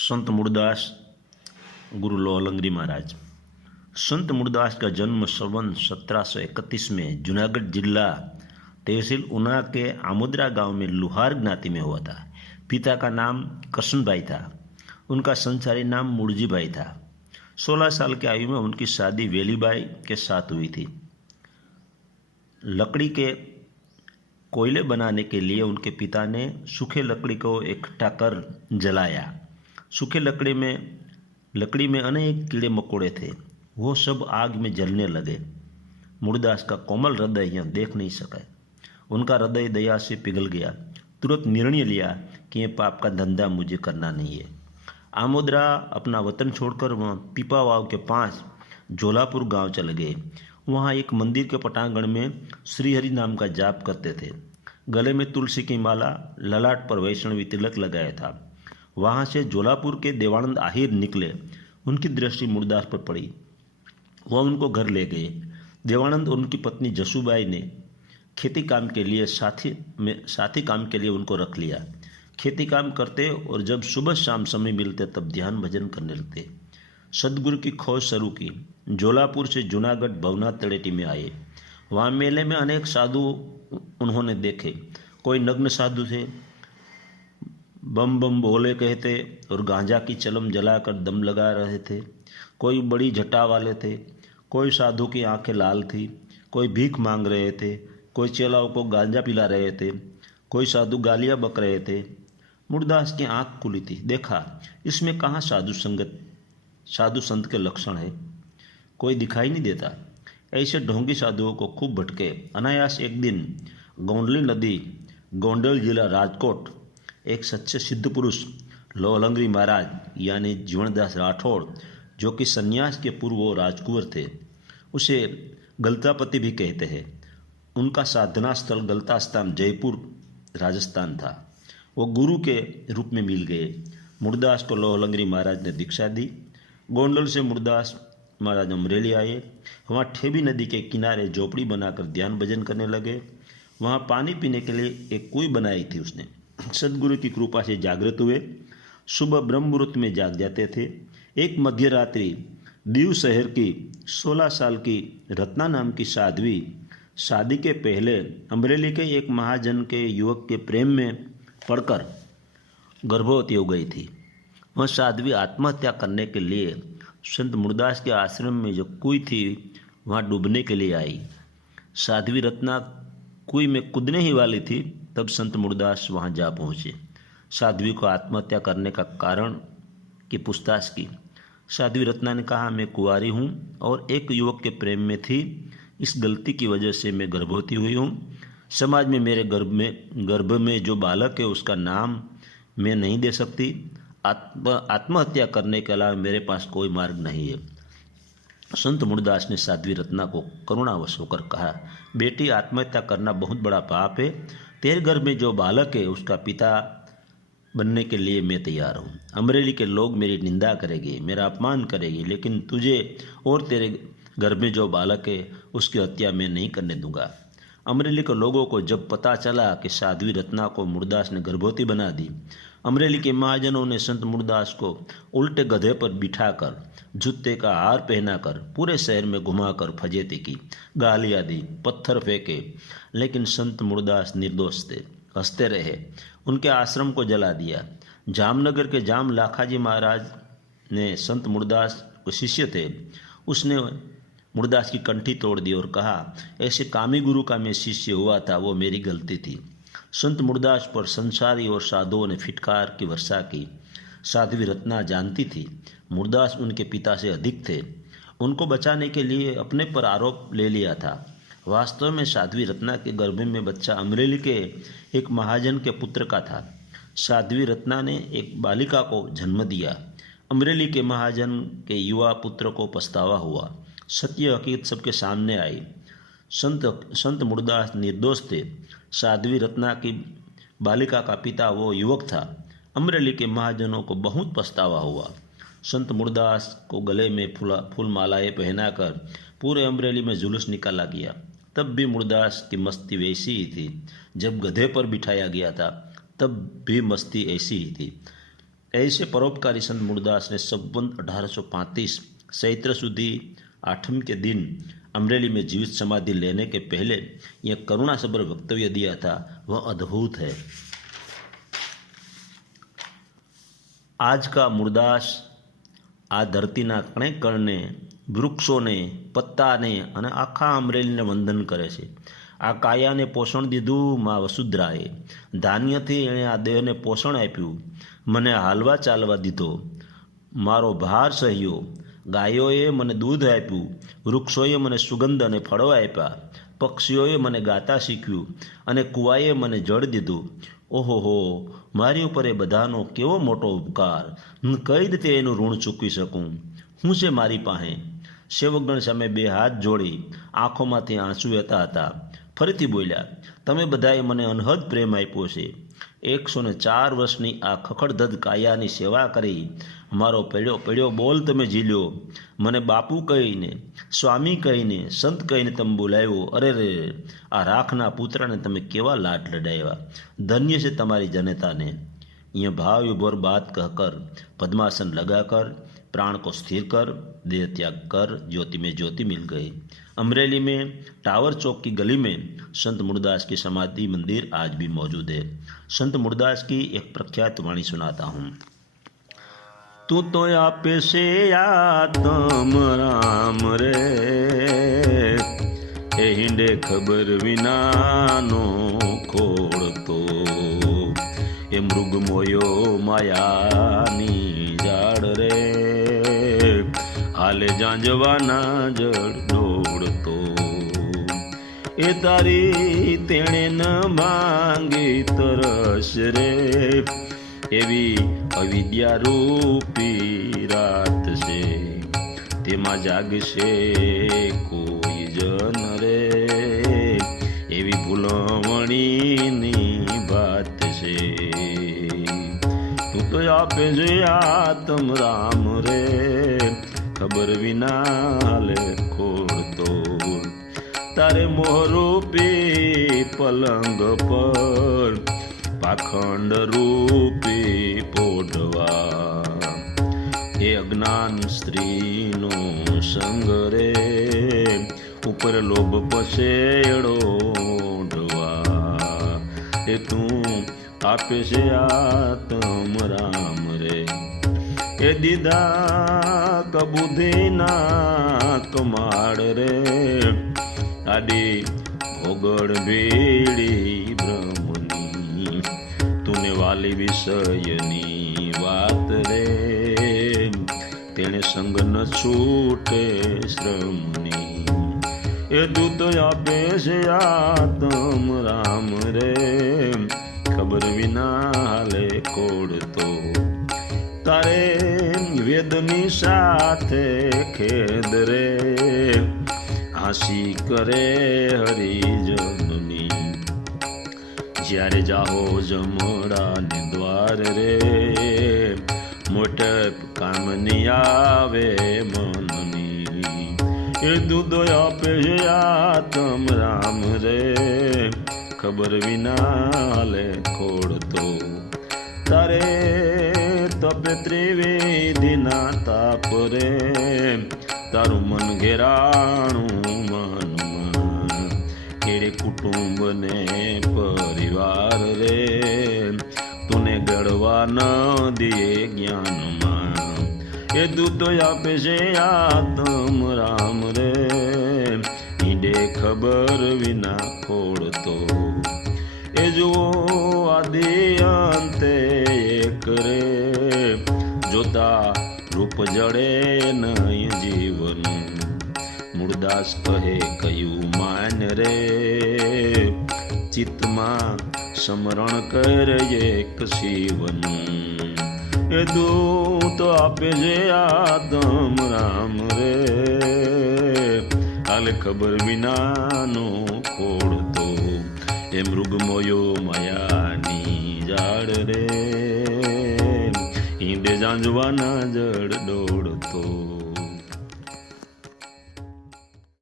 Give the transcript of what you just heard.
संत मुरदास गुरु लोहलंगरी महाराज। संत मुरदास का जन्म संवत 1731 में जूनागढ़ जिला तहसील ऊना के आमोदरा गांव में लुहार ज्ञाति में हुआ था। पिता का नाम कृष्णभाई था, उनका संसारी नाम मुड़जीभाई था। 16 साल की आयु में उनकी शादी वेलीबाई के साथ हुई थी। लकड़ी के कोयले बनाने के लिए उनके पिता ने सूखे लकड़ी को इकट्ठा कर जलाया। सूखे लकड़ी में अनेक कीड़े मकोड़े थे, वो सब आग में जलने लगे। मुरदास का कोमल हृदय यह देख नहीं सका। उनका हृदय दया से पिघल गया। तुरंत निर्णय लिया कि ये पाप का धंधा मुझे करना नहीं है। आमोदरा अपना वतन छोड़कर वह पीपावाव के पास झोलापुर गांव चले गए। वहाँ एक मंदिर के पटांगण में श्रीहरि नाम का जाप करते थे। गले में तुलसी की माला, ललाट पर वैष्णवी तिलक लगाया था। वहाँ से झोलापुर के देवानंद आहिर निकले। उनकी दृष्टि मुरदास पर पड़ी, वह उनको घर ले गए। देवानंद और उनकी पत्नी जसूबाई ने खेती काम के लिए साथी काम के लिए उनको रख लिया। खेती काम करते और जब सुबह शाम समय मिलते तब ध्यान भजन करने लगते। सदगुरु की खोज शुरू की। झोलापुर से जूनागढ़ भवनाथ तड़ेटी में आए। वहाँ मेले में अनेक साधु उन्होंने देखे। कोई नग्न साधु थे, बम बम बोले कहते और गांजा की चलम जलाकर दम लगा रहे थे। कोई बड़ी जटा वाले थे। कोई साधु की आंखें लाल थी। कोई भीख मांग रहे थे। कोई चेलाओं को गांजा पिला रहे थे। कोई साधु गालियां बक रहे थे। मुरदास की आंख खुली थी। देखा, इसमें कहाँ साधु संत के लक्षण है, कोई दिखाई नहीं देता। ऐसे ढोंगी साधुओं को खूब भटके। अनायास एक दिन गोंडली नदी, गोंडल जिला राजकोट, एक सच्चे सिद्ध पुरुष लोहलंगरी महाराज यानी जीवनदास राठौड़, जो कि सन्यास के पूर्व वो राजकुंवर थे, उसे गलतापति भी कहते हैं। उनका साधना स्थल गलता स्थान जयपुर राजस्थान था। वो गुरु के रूप में मिल गए। मुरदास को लोहलंगरी महाराज ने दीक्षा दी। गोंडल से मुरदास महाराज अमरेली आए। वहाँ ठेबी नदी के किनारे झोपड़ी बनाकर ध्यान भजन करने लगे। वहाँ पानी पीने के लिए एक कुएं बनाई थी उसने। सदगुरु की कृपा से जागृत हुए। सुबह ब्रह्म मुहूर्त में जाग जाते थे। एक मध्य रात्रि दीव शहर की 16 साल की रत्ना नाम की साध्वी शादी के पहले अमरेली के एक महाजन के युवक के प्रेम में पड़कर गर्भवती हो गई थी। वह साध्वी आत्महत्या करने के लिए संत मुरदास के आश्रम में जो कुएं थी वहाँ डूबने के लिए आई। साध्वी रत्ना कुएं में कूदने ही वाली थी, तब संत मुरदास वहाँ जा पहुँचे। साध्वी को आत्महत्या करने का कारण की पूछताछ की। साध्वी रत्ना ने कहा, मैं कुंवारी हूँ और एक युवक के प्रेम में थी। इस गलती की वजह से मैं गर्भवती हुई हूँ। समाज में मेरे गर्भ में जो बालक है उसका नाम मैं नहीं दे सकती। आत्महत्या करने के अलावा मेरे पास कोई मार्ग नहीं है। संत मुरदास ने साध्वी रत्ना को करुणावश होकर कहा, बेटी, आत्महत्या करना बहुत बड़ा पाप है। तेरे गर्भ में जो बालक है उसका पिता बनने के लिए मैं तैयार हूँ। अमरेली के लोग मेरी निंदा करेंगे, मेरा अपमान करेंगे, लेकिन तुझे और तेरे गर्भ में जो बालक है उसकी हत्या मैं नहीं करने दूंगा। अमरेली के लोगों को जब पता चला कि साध्वी रत्ना को मुरदास ने गर्भवती बना दी, अमरेली के महाजनों ने संत मुरदास को उल्टे गधे पर बिठाकर, जूते का हार पहनाकर पूरे शहर में घुमाकर फजेती की, गालियाँ दी, पत्थर फेंके, लेकिन संत मुरदास निर्दोष थे, हंसते रहे। उनके आश्रम को जला दिया। जामनगर के जाम लाखाजी महाराज ने संत मुरदास को शिष्य थे, उसने मुरदास की कंठी तोड़ दी और कहा, ऐसे कामी गुरु का मैं शिष्य हुआ था, वो मेरी गलती थी। संत मुरदास पर संसारी और साधुओं ने फिटकार की वर्षा की। साध्वी रत्ना जानती थी मुरदास उनके पिता से अधिक थे। उनको बचाने के लिए अपने पर आरोप ले लिया था। वास्तव में साध्वी रत्ना के गर्भ में बच्चा अमरेली के एक महाजन के पुत्र का था। साध्वी रत्ना ने एक बालिका को जन्म दिया। अमरेली के महाजन के युवा पुत्र को पछतावा हुआ। सत्य हकीकत सबके सामने आई। संत मुरदास निर्दोष थे। साध्वी रत्ना की बालिका का पिता वो युवक था। अमरेली के महाजनों को बहुत पछतावा हुआ। संत मुरदास को गले में फूल मालाएं पहनाकर पूरे अमरेली में जुलूस निकाला गया। तब भी मुरदास की मस्ती वैसी ही थी। जब गधे पर बिठाया गया था तब भी मस्ती ऐसी ही थी। ऐसे परोपकारी संत मूळदास ने संवत 1835 चैत्र सुधी 8वीं के दिन अमरेली में जीवित समाधि लेने के पहले यह करुणा सबर वक्तव्य दिया था, वह अद्भुत है। आज का मूळदास आ धरतीना कणे कणने वृक्षोने पत्ताने अने आखा अमरेलीने वंदन करे छे। आ कायाने पोषण दीधुं मां वसुधराए, धान्यथी एणे आ देहने पोषण आप्युं, मने हालवा चालवा दीधो, मारो भार सह्यो, गायोए मने दूध आप्युं, वृक्षोए मने सुगंध अने फळो आप्या, पक्षीओए मने गाता शीख्युं अने कुवाए मने जळ दीधुं। ओहो, मारी उपर ए बधानो केवो मोटो उपकार, हूँ कई रीते एनुं ऋण चूकवी शकूँ। हूँ छे मारी पासे? सेवकगण सामे बे हाथ जोड़ी आँखोमांथी आंसू वहेता हता। फरीथी बोल्या, तमे बधाए मने अनहद प्रेम आप्यो छे। 104 वर्षनी आ खखड़धज कायानी सेवा करी मारो पेड़ो पेड़ो बोल तमे झील्यो। मने बापू कहीने, स्वामी कहीने, संत कहीने तमे बोलाव्यो। अरे रे, आ राखना पुत्राने तमे केवा लाड लडाव्या। धन्य से तमारी जनता ने। यह भाव विभोर बात कहकर पद्मासन लगाकर प्राण को स्थिर कर देह त्याग कर ज्योति में ज्योति मिल गई। अमरेली में टावर चौक की गली में संत मूळदास की समाधि मंदिर आज भी मौजूद है। संत मूळदास की एक प्रख्यात वाणी सुनाता हूँ। तू तो आपे से आत्म राम रे, ए हिंडे खबर विनानो खोड़तो, ए मृग मोयो मायानी जाड़ रे, हाले जांजवाना जड़ दौड़तो, ए तारी तेणे न मांगी तरस रे, एवी अविद्या रूपी रात से तेमा जागशे कोई जन रे, एवी भूलवणीनी बात से। तू तो आपे जे आत्म राम रे, खबर विना ले खोड़तो, तारे मोहरूपी पलंग पर पाखंड रूपी पोढ़वा, ए अज्ञान स्त्रीनो संग रे, ऊपर लोभ पसेड़ो ढवा, ए तू आपे से आत्म राम रे, ए दीदा कबूधी ना कमाड़ रे, आदि भोगड़ बीड़ी ब्रह्मनी, तूने वाली विषयनी वात रे, तेने संग न छूटे श्रमनी, ए दूत आपे से आत्म राम रे, खबर विना ले कोड़तो, तारे वेदनी साथे खेद रे, हासी करे हरिजननी, ज्यारे जाहो जमड़ा ने द्वार रे, मोटे काम नहीं आवे मननी, ए दूध आपे आत्म राम रे, खबर विना ले खोड़तो, तारे तपे त्रिवेदी ना ताप रे, तारू मन घेराणू मन मन, केड़े कुटुंब ने परिवार रे, तूने गड़वा न दिए ज्ञान मान, ए दूत आपे से आत्म राम रे, ईंडे खबर विना खोड़तो, ए जो आदि अंते एक रे, जोता रूप जड़े नहीं जीवन, मूळदास कहे कयु मान रे, चित्त मां समरण कर एक शिवन, ए दूत आपे जे आत्म राम रे, हाल खबर विना नो खोड़तो, ए मृग मोयो मायानी जाड़ रे, ईंडे जांजवाना जड़ दौड़तो।